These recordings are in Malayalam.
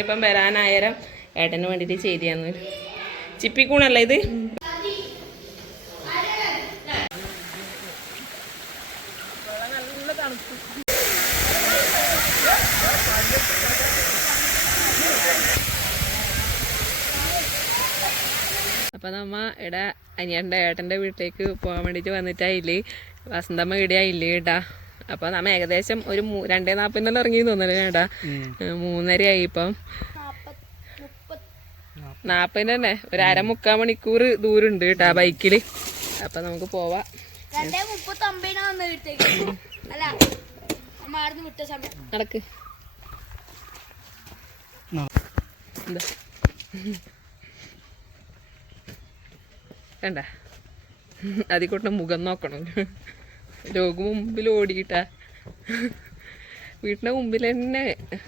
ഇപ്പം വരാനായിരം ഏട്ടന് വേണ്ടിട്ട് ചെയ്തിയാന്ന്. ചിപ്പിക്കൂണല്ലേ ഇത്? നല്ല തണുപ്പ്. അപ്പം നമ്മ ഇവിടെ അനിയൻ്റെ ഏട്ടൻ്റെ വീട്ടിലേക്ക് പോകാൻ വേണ്ടിയിട്ട് വന്നിട്ടായില്ലേ. വസന്തമ്മ ഇടയായില്ലേ കേട്ടാ. അപ്പം നമ്മ ഏകദേശം ഒരു 2:40 ഇറങ്ങി തോന്നല്ലേ ചേട്ടാ. 3:30 ആയി. ഇപ്പം 40 തന്നെ, ഒരു 1/4 മണിക്കൂർ ദൂരമുണ്ട് കേട്ടാ ബൈക്കിൽ. അപ്പം നമുക്ക് പോവാം. നടക്ക്. എന്താ കണ്ട അതിക്കൂട്ടം മുഖം നോക്കണം. ലോകം മുമ്പിൽ ഓടിയിട്ടാ. വീട്ടിൻ്റെ മുമ്പിൽ തന്നെ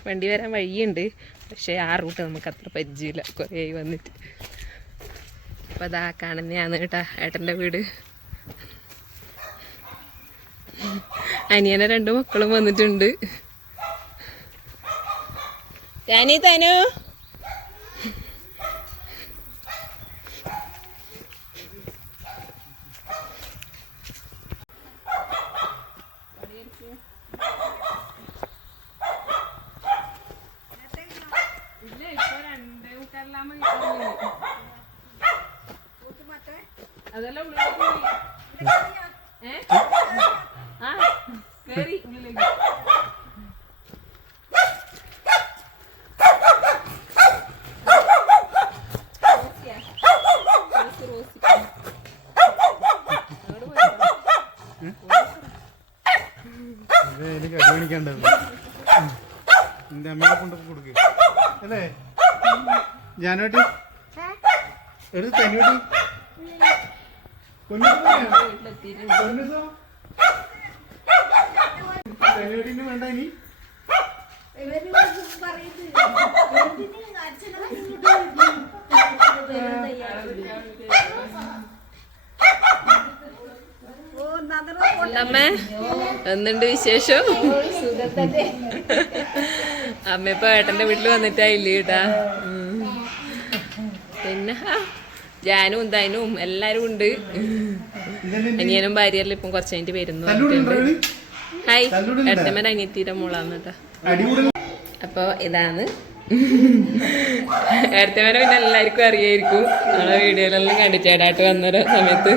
വണ്ടി വരാൻ വഴിയുണ്ട്. പക്ഷേ ആ റൂട്ട് നമുക്ക് അത്ര പരിചയമില്ല, കുറേ ആയി വന്നിട്ട്. അപ്പം അതാ കാണുന്നതാണ് കേട്ടാ ഏട്ടൻ്റെ വീട്. അനിയനെ 2 മക്കളും വന്നിട്ടുണ്ട്. ഞാനീ തനു അതെല്ലാം കേറി ഉള്ളിലേക്ക്. എന്റെ അമ്മയെ കൊണ്ട് കൊടുക്കുക അല്ലേ? ഞാനോട്ടി ഒരു തനിയോട്ടി തനിയോട്ടിന് വേണ്ട ഇനി. അമ്മ എന്തുണ്ട് വിശേഷം? അമ്മ ഇപ്പൊ ഏട്ടന്റെ വീട്ടിൽ വന്നിട്ടായില്ലേ കേട്ടാ. പിന്നെ ജാനും തൈനും എല്ലാരും ഉണ്ട്. അനിയനും ഭാര്യയെല്ലാം ഇപ്പം കുറച്ച് കഴിഞ്ഞിട്ട് വരുന്നു. ഹായ്, ഏട്ടമ്മേടെ അനിയത്തീരെ മോളാന്ന് കേട്ടാ. അപ്പൊ ഇതാണ് ഏട്ടമ്മേനെ. പിന്നെ എല്ലാവർക്കും അറിയായിരിക്കും, നമ്മളെ വീഡിയോയിലെല്ലാം കണ്ടിട്ട് ഏടാട്ട് വന്നൊരു സമയത്ത്.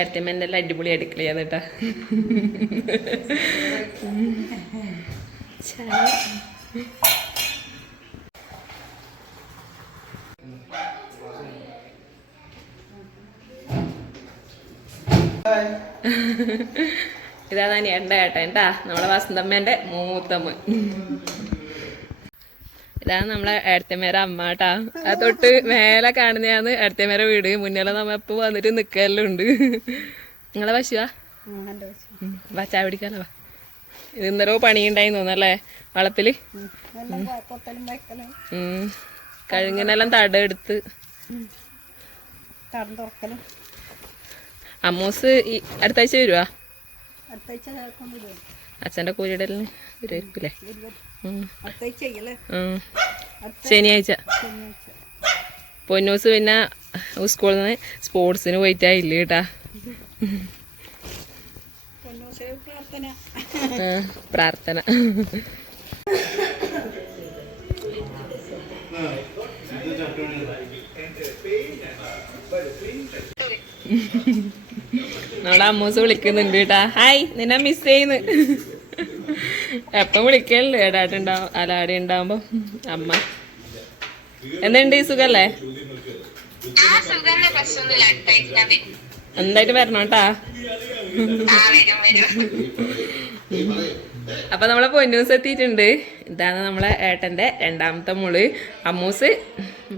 ഏട്ടമ്മേൻ്റെ എല്ലാം അടിപൊളി അടുക്കളയാന്ന് കേട്ടാ. ഇതാണ് എൻ്റെ ഏട്ടൻ ട്ടാ, നമ്മളെ വസന്തമ്മേൻ്റെ മൂത്തമ്മ. ഇതാണ് നമ്മളെ ഏട്ടത്തേമേരെ അമ്മ കേട്ടാ. ആ തൊട്ട് മേലെ കാണുന്നതാണ് ഏട്ടത്തേമേരെ വീട്. മുന്നിലെ നമ്മ ഇപ്പൊ വന്നിട്ട് നിൽക്കലെല്ലാം ഉണ്ട്. നിങ്ങളെ പശുവാ? വാ ചായ പിടിക്കാലോ. വാ. ഇത് ഇന്നലോ പണിയുണ്ടായി തോന്നല്ലേ വളപ്പില്. കഴുങ്ങിനെല്ലാം തടെടുത്ത്. അമ്മൂസ് അടുത്ത ആഴ്ച വരുവാ? അച്ഛൻ്റെ കൂലിയിടലിന് വരുമായിരിക്കൂലേ? ശനിയാഴ്ച. പൊന്നൂസ് പിന്നെ സ്കൂളിൽ നിന്ന് സ്പോർട്സിന് പോയിട്ടായില്ല കേട്ടാ. പ്രാർത്ഥന. നമ്മുടെ അമ്മൂസ് വിളിക്കുന്നുണ്ട് കേട്ടാ. ഹായ്, നിന്നെ മിസ് ചെയ്യുന്നു. എപ്പം വിളിക്കല്ലേ ഏടാട്ടുണ്ടാവും അലാടി ഉണ്ടാവുമ്പോ. അമ്മ എന്തുണ്ട്, സുഖല്ലേ? എന്തായിട്ട് വരണം കേട്ടാ. അപ്പൊ നമ്മളെ പൊന്നൂസ് എത്തിയിട്ടുണ്ട്. ഇതാണ് നമ്മളെ ഏട്ടന്റെ 2ാമത്തെ മോള് അമ്മൂസ്.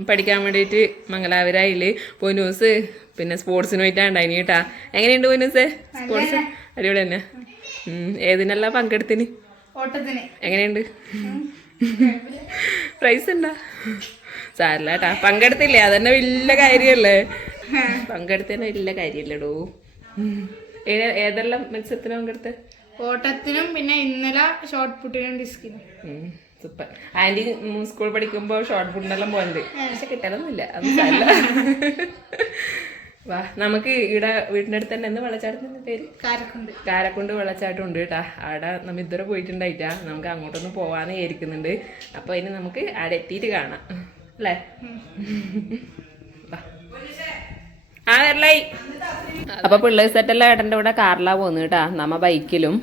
പഠിക്കാൻ വേണ്ടിയിട്ട് മംഗലാപുരായില്. പൊന്നൂസ് പിന്നെ സ്പോർട്സിന് പോയിട്ടാണ്ടായിനി കേട്ടാ. എങ്ങനെയുണ്ട് പൊന്നൂസ് സ്പോർട്സ്? അടിപൊളി തന്നെ. ഏതിനെല്ലാം പങ്കെടുത്തിന്? എങ്ങനെയുണ്ട്? പ്രൈസ് ഉണ്ടാ? സാരല്ല കേട്ടാ, പങ്കെടുത്തില്ലേ അതന്നെ വലിയ കാര്യല്ലേ. പങ്കെടുത്തന്നെ വലിയ കാര്യല്ലേടോ. ഏതെല്ലാം മത്സരത്തിന് പങ്കെടുത്ത്? ഓട്ടത്തിനും പിന്നെ ഇന്നലെ ഷോർട്ട് പുട്ടിനും ഡിസ്കിനും. സൂപ്പർ. ആന്റി സ്കൂൾ പഠിക്കുമ്പോ ഷോർട്ട് പുട്ടിനെല്ലാം പോകുന്നുണ്ട്, പക്ഷെ കിട്ടാനൊന്നുമില്ല. അത് സാരമില്ല. വാ, നമുക്ക് ഇവിടെ വീടിന്റെ അടുത്ത് തന്നെ എന്ന് വെള്ളച്ചാട്ടത്തിന്റെ പേര് കാരക്കുണ്ട് വെള്ളച്ചാട്ടം ഉണ്ട് കേട്ടാ. അവിടെ നമ്മ ഇതുവരെ പോയിട്ടുണ്ടായിട്ടാ. നമുക്ക് അങ്ങോട്ടൊന്ന് പോവാന്ന് വിചാരിക്കുന്നുണ്ട്. അപ്പൊ അതിന് നമുക്ക് അവിടെ എത്തിയിട്ട് കാണാം അല്ലേ? ആ വരലായി. അപ്പൊ പിള്ളേർ സെറ്റെല്ലാം ഏട്ടൻ്റെ കൂടെ കാറിലാ പോകുന്നു കേട്ടാ, നമ്മ ബൈക്കിലും.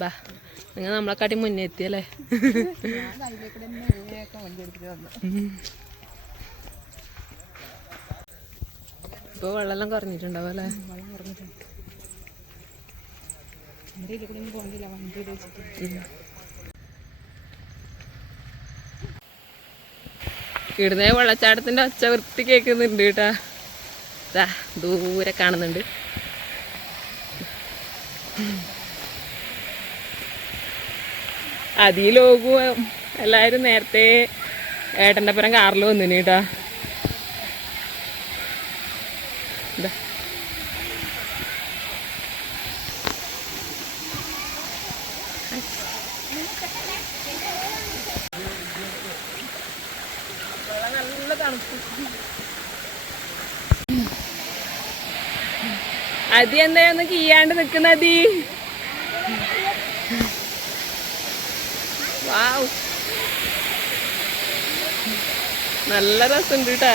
ബാ, നിങ്ങൾ നമ്മളെക്കാട്ടി മുന്നേ എത്തിയല്ലേ? ഇപ്പൊ വെള്ളം കുറഞ്ഞിട്ടുണ്ടാവും അല്ലേ? ഇടുന്ന വെള്ളച്ചാട്ടത്തിന്റെ ഒച്ച വൃത്തി കേൾക്കുന്നുണ്ട് കേട്ടാ. ദൂരെ കാണുന്നുണ്ട്. അതിലോകും എല്ലാവരും നേരത്തെ ഏട്ടൻ്റെ പുറം കാറിൽ വന്നിന് കേട്ടാ. നല്ല തണുപ്പ്. അതി എന്തായൊന്ന് കീയാണ്ട് നിക്കുന്നതി. വാവ്, നല്ല രസമുണ്ട് കേട്ടാ.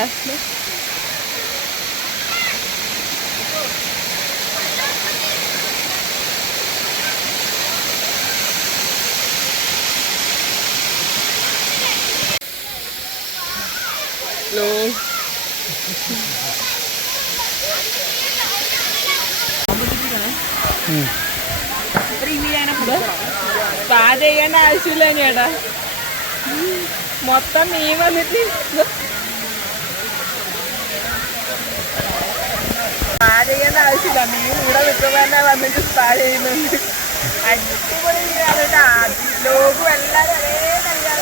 സ്പാ ചെയ്യേണ്ട ആവശ്യമില്ല ചേട്ടാ. മൊത്തം മീൻ വന്നിട്ട് സ്പാ ചെയ്യേണ്ട ആവശ്യമില്ല. മീൻ ഇവിടെ നിൽക്കുമ്പോ തന്നെ വന്നിട്ട് സ്പാ ചെയ്യുന്നുണ്ട്. അടിപൊളി മീനാണ് കേട്ടാ. ലോകം എല്ലാരും ഒരേ കല്യാണ.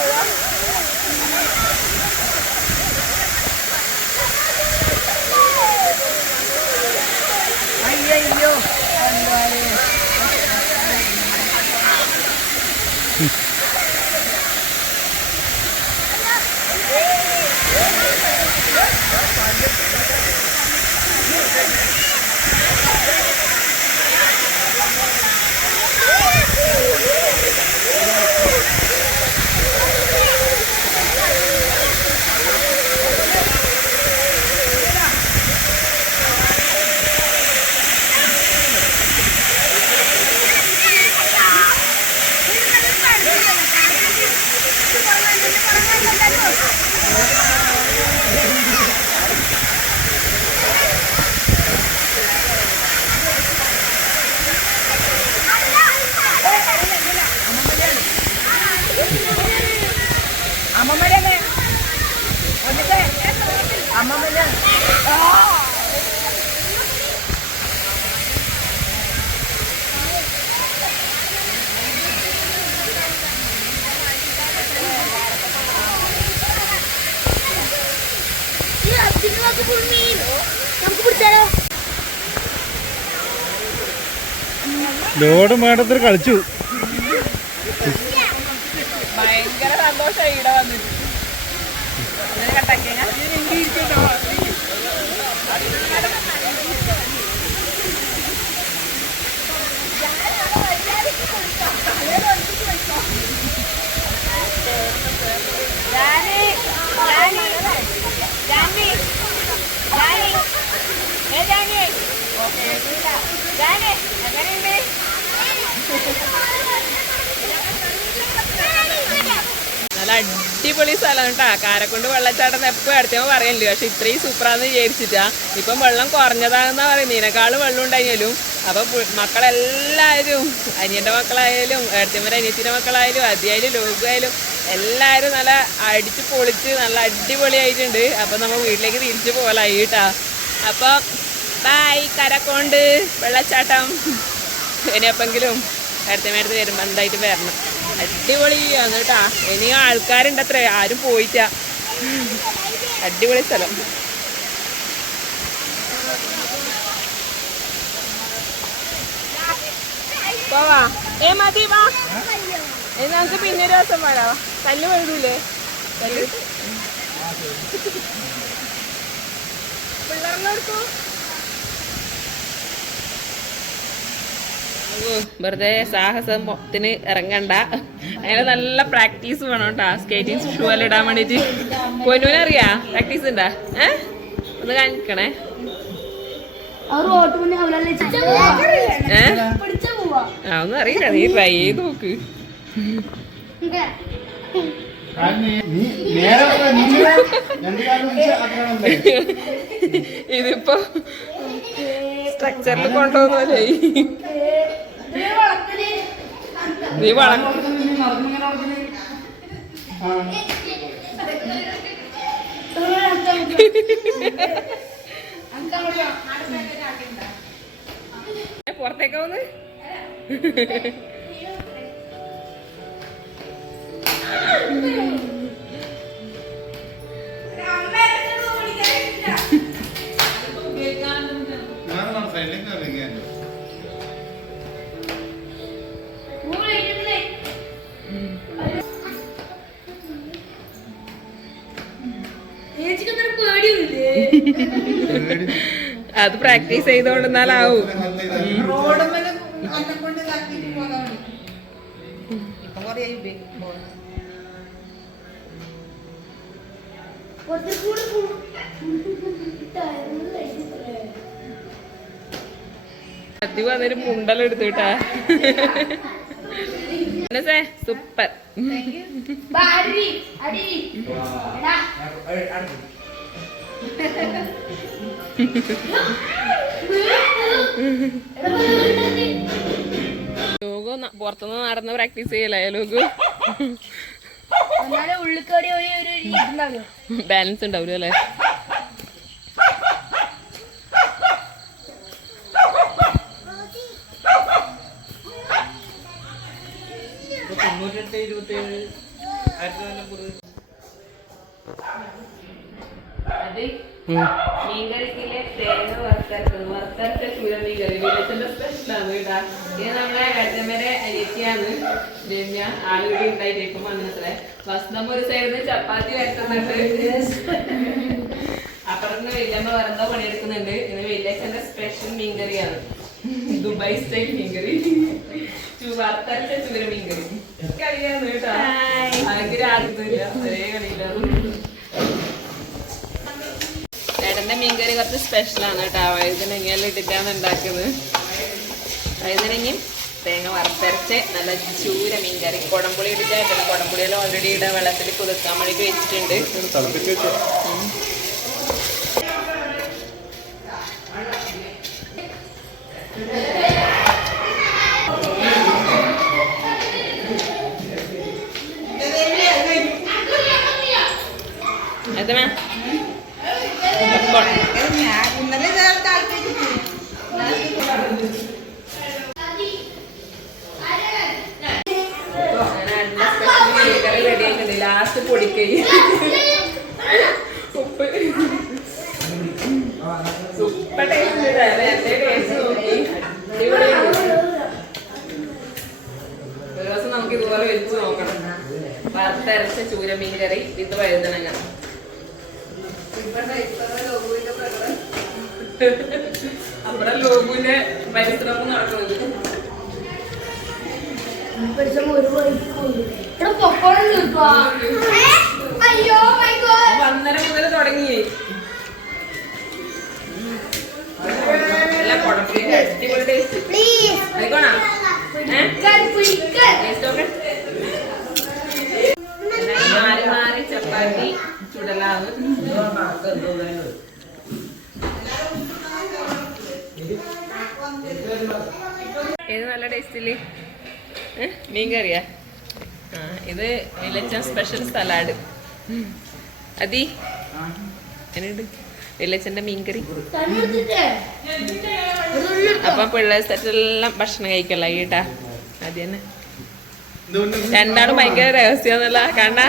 അയ്യോ ലോഡ് മേടത്തിൽ കളിച്ചു. ഭയങ്കര സന്തോഷമായി ഇവിടെ വന്നിട്ട്. നല്ല അടിപൊളി സ്ഥലം കേട്ടാ. കാരക്കുണ്ട് വെള്ളച്ചാട്ടം എപ്പോഴും അടുത്തോ പറയല്ലോ, പക്ഷെ ഇത്രയും സൂപ്പറാന്ന് വിചാരിച്ചിട്ടാ. ഇപ്പം വെള്ളം കുറഞ്ഞതാണെന്നാ പറയുന്നത്. ഇതിനേക്കാളും വെള്ളം ഉണ്ടായാലും. അപ്പൊ മക്കളെല്ലാവരും, അനിയന്റെ മക്കളായാലും ഏടത്തിയമ്മയുടെ അനിയത്തിന്റെ മക്കളായാലും അതിയായാലും ലോകമായാലും എല്ലാവരും നല്ല അടിച്ച് പൊളിച്ച് നല്ല അടിപൊളിയായിട്ടുണ്ട്. അപ്പം നമ്മൾ വീട്ടിലേക്ക് തിരിച്ചു പോകലായി കേട്ടാ. അപ്പം ബൈ. കരക്കോണ്ട് വെള്ളച്ചാട്ടം ഇനി എപ്പെങ്കിലും അടുത്തമേടത്ത് വരുമ്പോൾ എന്തായിട്ട് വരണം. അടിപൊളിയാണ് കേട്ടാ. ഇനിയും ആൾക്കാരുണ്ട് അത്രേ, ആരും പോയിട്ടാ. അടിപൊളി സ്ഥലം. പോവാ. മതി വാ. നമുക്ക് പിന്നെ ഒരു ദിവസം വരാ. കല്ല് വഴുതൂലേ? കല്ല് പിള്ളേർന്നെടുത്തു. വെറുതെ സാഹസത്തിന് ഇറങ്ങണ്ട. അങ്ങനെ നല്ല പ്രാക്ടീസ് വേണം കേട്ടാ. സ്കേറ്റിംഗ് ഷൂ എല്ലാം ഇടാൻ വേണ്ടിട്ട്. പൊന്നൂനറിയാ പ്രാക്ടീസ് ഉണ്ടാ? ഒന്ന് കാണിക്കണേ. ഒന്നും അറിയില്ല, നീ ട്രൈ ചെയ്ത് നോക്ക്. ഇതിപ്പോ സ്ട്രക്ചറിൽ കൊണ്ടുപോകുന്നല്ലേ. നീ പുറത്തേക്കാവുന്ന്. അത് പ്രാക്ടീസ് ചെയ്തോണ്ടെന്നാലാവും. അധികം അതൊരു മുണ്ടലെടുത്തിട്ടാ. സൂപ്പർ. ലോകോ പുറത്തുനിന്ന് നടന്ന് പ്രാക്ടീസ് ചെയ്യലേ ലോകോ. ബാലൻസ് ഉണ്ടാവില്ല അല്ലേ? അത് മീൻകറിക്കിലെ തേങ്ങ വറുത്തരച്ച ചൂരമീൻകറി വില്ലേജിന്റെ സ്പെഷ്യലാണ് കേട്ടാ. ഇത് നമ്മളെ കറ്റമരെ അരിക്കാന്ന് രമ്യ ആളുകൂടി ഉണ്ടായിട്ടേക്കും വന്നത്രേ. ഭക്ഷണം ഒരു സൈഡിൽ ചപ്പാത്തി വരുത്തുന്നുണ്ട്, അപ്പുറത്ത് വല്യമ്മ വെറുതെ പണിയെടുക്കുന്നുണ്ട്. ഇത് വില്ലേജിന്റെ സ്പെഷ്യൽ മീൻകറിയാണ്, ദുബായ് സ്റ്റൈൽ മീൻകറി, വറുത്തരച്ച ചൂരമീൻകറി. കളിയാന്ന് കേട്ടാ. ഭയങ്കര ആഗ്രഹമില്ല, ഒരേ കളിയിലാണ്. ഏട്ടൻ്റെ മീൻകറി കുറച്ച് സ്പെഷ്യലാണ് കേട്ടോ. വഴുതനങ്ങയെല്ലാം ഇട്ടിട്ടാണ് ഉണ്ടാക്കുന്നത്. വഴുതനങ്ങയും തേങ്ങ വറുത്തരച്ച് നല്ല ചൂര മീൻകറി. കുടംപുളി ഇട്ടിട്ടായിട്ടാണ്. കുടംപുളിയെല്ലാം ഓൾറെഡി ഇവിടെ വെള്ളത്തിൽ കുതിർക്കാൻ വേണ്ടിയിട്ട് വെച്ചിട്ടുണ്ട്. എത്ര ലാസ്റ്റ് പൊടിക്കൈ ഉപ്പ് സൂപ്പർ ടേസ്റ്റ്. ടേസ്റ്റ് നോക്കി ഒരു ദിവസം നമുക്ക് ഇതുപോലെ വെച്ച് നോക്കണം. വറുത്തരച്ച ചൂരമീൻ കറി വിത്ത് വഴുതനങ്ങ. അവിടെ ലോകുവിന്റെ പരിശ്രമം നടക്കുന്നത്. വന്നര മുതൽ തുടങ്ങി. അടിപൊളി ടേസ്റ്റ്. ആയിക്കോണോ? മാറി മാറി ചപ്പാത്തി ചുടലാന്ന്. ഏത് നല്ല ടേസ്റ്റില് മീൻ കറിയാ? ഇത് വില്ലച്ചൻ സ്പെഷ്യൽ സലാഡ്. അതി എന്നുണ്ട് വില്ലച്ചന്റെ മീൻകറി. അപ്പൊ പിള്ളേർ സെറ്റെല്ലാം ഭക്ഷണം കഴിക്കല്ല കേട്ടാ. അത് തന്നെ രണ്ടാളും ഭയങ്കര രഹസ്യന്നല്ല കണ്ട.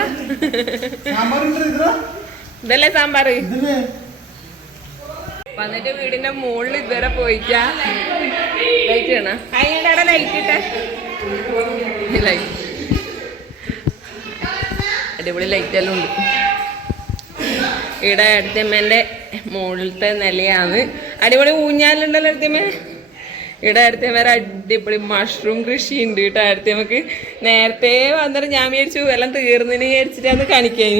ഇതല്ലേ സാമ്പാർ. വന്നിട്ട് വീടിന്റെ മുകളിൽ ഇതുവരെ പോയിക്കാ. ലൈറ്റ് വേണ അതിൻ്റെ ലൈറ്റ് ഇട്ടേ. ലൈറ്റ് അടിപൊളി ലൈറ്റ് എല്ലാം ഉണ്ട്. ഇവിടെ അടുത്തമ്മേൻ്റെ മുകളിലത്തെ നിലയാണ്. അടിപൊളി ഊഞ്ഞാലുണ്ടല്ലോ അടുത്തമ്മ. ഇവിടെ അടുത്തമ്മേരെ അടിപൊളി മഷ്റൂം കൃഷി ഉണ്ട് കേട്ടോ. അടുത്തമ്മക്ക് നേരത്തെ വന്നിട്ട് ഞാൻ വിചാരിച്ചു എല്ലാം തീർന്നതിന് വിചാരിച്ചിട്ടാന്ന് കാണിക്കാൻ.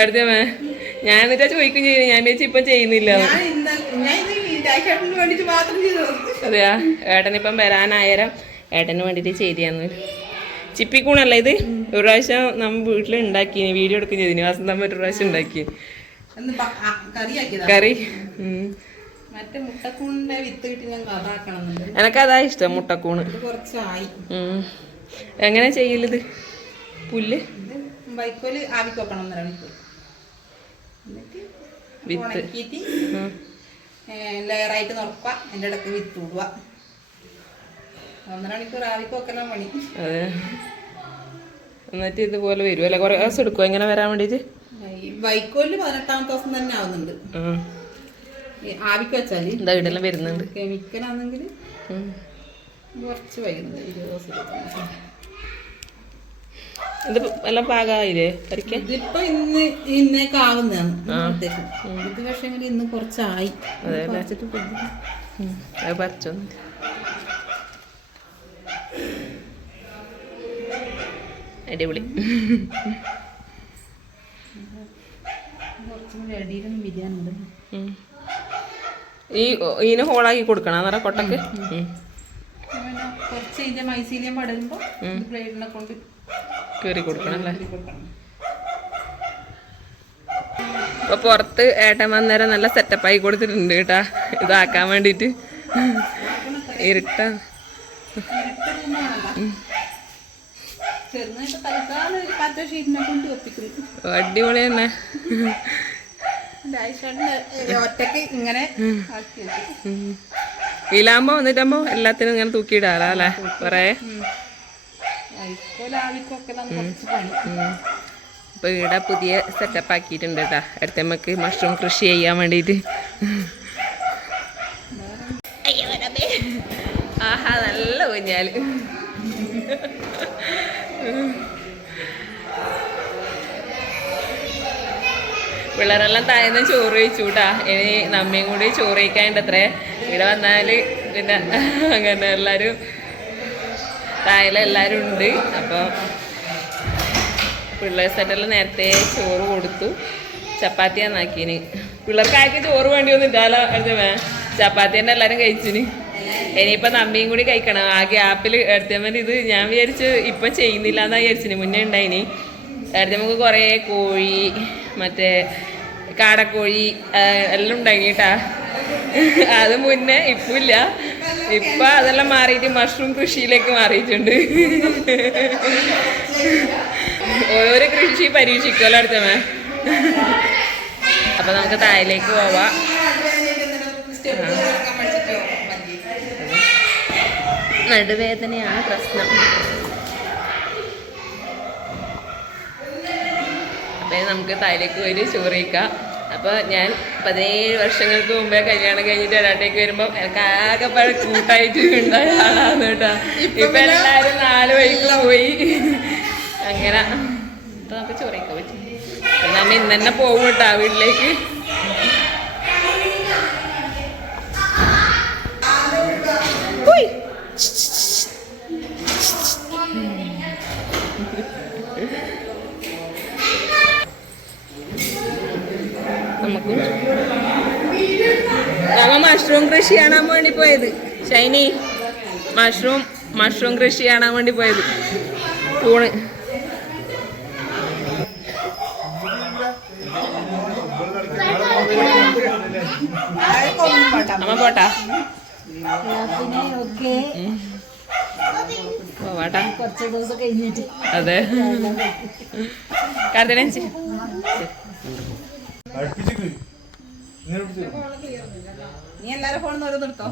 അടുത്തമ്മ ഞാൻ എന്നിട്ടാ ചോദിക്കും ചെയ്യും. ഞാൻ വിചാരിച്ചു ഇപ്പം ചെയ്യുന്നില്ല. അതെയാ ഏട്ടനിപ്പം വരാനായരം ഏട്ടന് വേണ്ടിയിട്ട് ചെയ്തിയാന്ന്. ചിപ്പിക്കൂണല്ല ഇത്. ഒരു പ്രാവശ്യം നമ്മ വീട്ടിൽ ഉണ്ടാക്കി വീഡിയോ എടുക്കുകയും ചെയ്തിന്. വസന്തമ്മ ഒരു പ്രാവശ്യം ഉണ്ടാക്കി കറി. എനക്കതാ ഇഷ്ടം മുട്ടക്കൂണ്. എങ്ങനെ ചെയ്യലിത്? പുല്ല് വിത്ത് ലെയറായിട്ട് നോക്കുക. എൻ്റെ ഇടയ്ക്ക് വിത്ത് ഇടുക. 1.5 മണിക്കൂർ ആവിക്ക് വെക്കണം പണി. അതെ. എന്നിട്ട് ഇതുപോലെ വരും അല്ലെ? കുറെ ദിവസം എടുക്കും എങ്ങനെ വരാൻ വേണ്ടിട്ട്? വൈക്കോലിന് 18ാമത്തെ ദിവസം തന്നെ ആവുന്നുണ്ട്. ആവിക്ക് വെച്ചാല് ഇതെല്ലാം വരുന്നുണ്ട്. കെമിക്കലാണെങ്കിൽ കുറച്ച് വൈകുന്നുണ്ട്. 20 ദിവസം. ഇത് എല്ലാം പാകായില്ലേ കറിക്കാൻ? ഇതിപ്പോ ഇന്നേക്ക് ആവുന്നതാണ്. ഇത് പക്ഷേ ഇന്ന് കുറച്ചായി. പറിച്ചൊന്നും അടിപൊളി. അടിയിലൊന്നും ബിരിയാണി ഈന് ഹോളാക്കി കൊടുക്കണം അന്നേരം കൊട്ടക്ക്. കുറച്ച് ഇതിന്റെ മൈസീലിയം പടരുമ്പോ ബ്ലേഡിനെ കൊണ്ട് കയറി കൊടുക്കണം അല്ലേ? അപ്പൊ പുറത്ത് ഏട്ടൻ വന്നേരം നല്ല സെറ്റപ്പായി കൊടുത്തിട്ടുണ്ട് കേട്ടാ. ഇതാക്കാൻ വേണ്ടിട്ട് ഇരുട്ടാ. അടിപൊളി തന്നെ. ഒറ്റക്ക് ഇങ്ങനെ ഇതിലാകുമ്പോ വന്നിട്ടാകുമ്പോ എല്ലാത്തിനും ഇങ്ങനെ തൂക്കിയിടാലോ അല്ലേ? കൊറേ അപ്പൊ ഇവിടെ പുതിയ സെറ്റപ്പ് ആക്കിയിട്ടുണ്ട് കേട്ടാ. അടുത്തമ്മക്ക് മഷ്റൂം കൃഷി ചെയ്യാൻ വേണ്ടിട്ട്. ആഹാ നല്ല കുഞ്ഞാല്. പിള്ളേരെല്ലാം താഴ്ന്ന ചോറ് കഴിച്ചു കൂട്ടാ. ഇനി നമ്മയും കൂടി ചോറ് കഴിക്കാനുണ്ട് അത്രേ. ഇവിടെ വന്നാല് പിന്നെ അങ്ങനെ എല്ലാരും താഴെല്ലാരും ഉണ്ട്. അപ്പോൾ പിള്ളേർ സെറ്റെല്ലാം നേരത്തെ ചോറ് കൊടുത്തു. ചപ്പാത്തിയാണ് ആക്കിന്. പിള്ളേർക്കാർക്ക് ചോറ് വേണ്ടി വന്നിട്ടാലോ അടുത്തമ്മ. ചപ്പാത്തി തന്നെ എല്ലാവരും കഴിച്ചിന്. ഇനിയിപ്പോൾ നമ്മയും കൂടി കഴിക്കണം. ആ ഗ്യാപ്പിൽ അടുത്തമ്മ ഇത് ഞാൻ വിചാരിച്ചു ഇപ്പം ചെയ്യുന്നില്ല എന്നാ വിചാരിച്ചിന്. മുന്നേ ഉണ്ടായിന്. അടുത്തമ്മക്ക് കുറേ കോഴി മറ്റേ കാടക്കോഴി എല്ലാം ഉണ്ടായി കേട്ടാ. അത് മുന്നേ ഇപ്പം ഇല്ല. ഇപ്പം അതെല്ലാം മാറിയിട്ട് മഷ്റൂം കൃഷിയിലേക്ക് മാറിയിട്ടുണ്ട്. ഓരോരോ കൃഷി പരീക്ഷിക്കുമല്ലോ അടുത്തമ്മ. അപ്പം നമുക്ക് താഴേക്ക് പോവാം. നടുവേദനയാണ് പ്രശ്നം. അപ്പം നമുക്ക് താഴേക്ക് പോയിട്ട് ചോറ് കഴിക്കാം. അപ്പോൾ ഞാൻ 17 വർഷങ്ങൾക്ക് മുമ്പേ കല്യാണം കഴിഞ്ഞിട്ട് ഇടാട്ടേക്ക് വരുമ്പോൾ എനിക്ക് ആകെ പഴ കൂട്ടായിട്ട് ഉണ്ടായ ആളാണ് കേട്ടോ. ഇപ്പം എല്ലാവരും 4 വഴിക്ക് പോയി അങ്ങനെ. അപ്പോൾ നമുക്ക് ചോറ് കഴിക്കാൻ പറ്റും. നമ്മൾ ഇന്ന് തന്നെ പോകും കേട്ടോ വീട്ടിലേക്ക്. നമുക്ക് നമ്മ മഷ്റൂം കൃഷി കാണാൻ വേണ്ടി പോയത്. ഷൈനി മഷ്റൂം കൃഷി കാണാൻ വേണ്ടി പോയത്. പൂണ് അമ്മ പോട്ടാ. പോവാട്ടാ. കുറച്ച് ദിവസം കഴിഞ്ഞിട്ട് അതെ കാർത്തിനഞ്ച് നീ എല്ലാരും ഫോണിൽ ഓരോ നിർത്തോ.